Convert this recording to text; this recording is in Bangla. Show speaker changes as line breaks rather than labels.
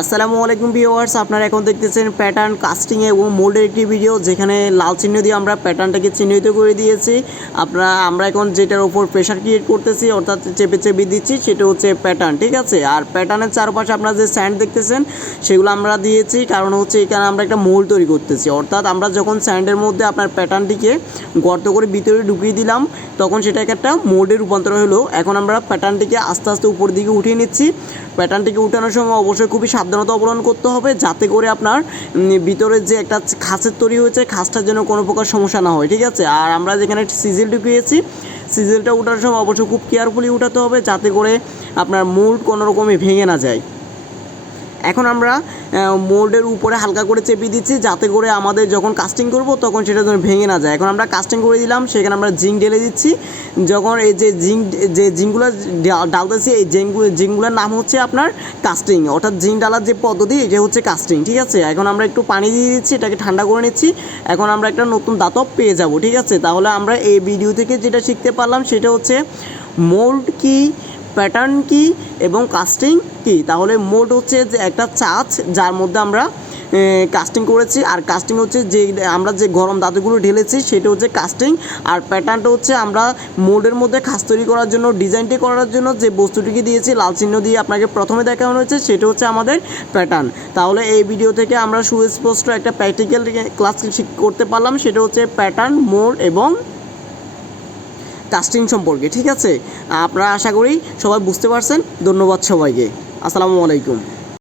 আসসালামু আলাইকুম ভিউয়ার্স, আপনারা এখন দেখতেছেন প্যাটার্ন কাস্টিং এবং মোল্ডের একটি ভিডিও যেখানে লাল চিহ্ন দিয়ে আমরা প্যাটার্নটাকে চিহ্নিত করে দিয়েছি। আপনারা, আমরা এখন যেটার উপর প্রেশার ক্রিয়েট করতেছি, অর্থাৎ চেপে চেপে দিচ্ছি, সেটা হচ্ছে প্যাটার্ন ঠিক আছে? আর প্যাটার্নের চারপাশে আপনারা যে স্যান্ড দেখতেছেন, সেগুলো আমরা দিয়েছি। কারণ হচ্ছে এখানে আমরা একটা মোল্ড তৈরি করতেছি। অর্থাৎ আমরা যখন স্যান্ডের মধ্যে আপনার প্যাটার্নটিকে গর্ত করে ভিতরে ঢুকিয়ে দিলাম, তখন সেটাকে একটা মোল্ডে রূপান্তর হলো। এখন আমরা প্যাটার্নটিকে আস্তে আস্তে উপর দিকে উঠিয়ে নিচ্ছি। প্যাটার্নটিকে উঠানোর সময় অবশ্যই খুবই সাবধানতা অবলম্বন করতে হবে যাতে করে আপনার ভিতরে যে একটা খাসের তৈরি হয়েছে, খাসটার জন্য কোনো প্রকার সমস্যা না হয়, ঠিক আছে? আর আমরা যেখানে সিজিল ঢুকিয়েছি, সিজিলটা ওঠার সময় অবশ্যই খুব কেয়ারফুলি উঠাতে হবে যাতে করে আপনার মুড কোনো রকমই ভেঙে না যায়। এখন আমরা মোল্ডের উপরে হালকা করে চেপে দিচ্ছি, যাতে করে আমাদের যখন কাস্টিং করব, তখন সেটা যেন ভেঙে না যায়। এখন আমরা কাস্টিং করে দিলাম, সেখানে আমরা জিঙ্ক ঢেলে দিচ্ছি। যখন এই যে জিঙ্ক, যে জিঙ্কগুলো ডালতেছি, এই জিঙ্কগুলো জিঙ্কগুলোর নাম হচ্ছে আপনার কাস্টিং অর্থাৎ জিঙ্ক ডালার যে পদ্ধতি, এটা হচ্ছে কাস্টিং ঠিক আছে? এখন আমরা একটু পানি দিয়ে দিচ্ছি, এটাকে ঠান্ডা করে নিচ্ছি। এখন আমরা একটা নতুন দাতব পেয়ে যাব, ঠিক আছে? তাহলে আমরা এই ভিডিও থেকে যেটা শিখতে পারলাম, সেটা হচ্ছে, মোল্ড কি প্যাটার্ন কি এবং কাস্টিং কি? তাহলে মোড হচ্ছে যে একটা চাচ যার মধ্যে আমরা কাস্টিং করেছি। আর কাস্টিং হচ্ছে যে, আমরা যে গরম দাঁতগুলো ঢেলেছি, সেটা হচ্ছে কাস্টিং আর প্যাটার্নটা হচ্ছে আমরা মোডের মধ্যে খাস তৈরি করার জন্য ডিজাইনটি করার জন্য যে বস্তুটিকে দিয়েছি, লাল চিহ্ন দিয়ে আপনাকে প্রথমে দেখানো হয়েছে, সেটা হচ্ছে আমাদের প্যাটার্ন তাহলে এই ভিডিও থেকে আমরা সুস্পষ্ট একটা প্র্যাকটিক্যাল ক্লাস করতে পারলাম, সেটা হচ্ছে প্যাটার্ন মোড এবং কাস্টিং সম্পর্কে ঠিক আছে? আপনারা আশা করি সবাই বুঝতে পারছেন। ধন্যবাদ সবাইকে। আসসালামু আলাইকুম।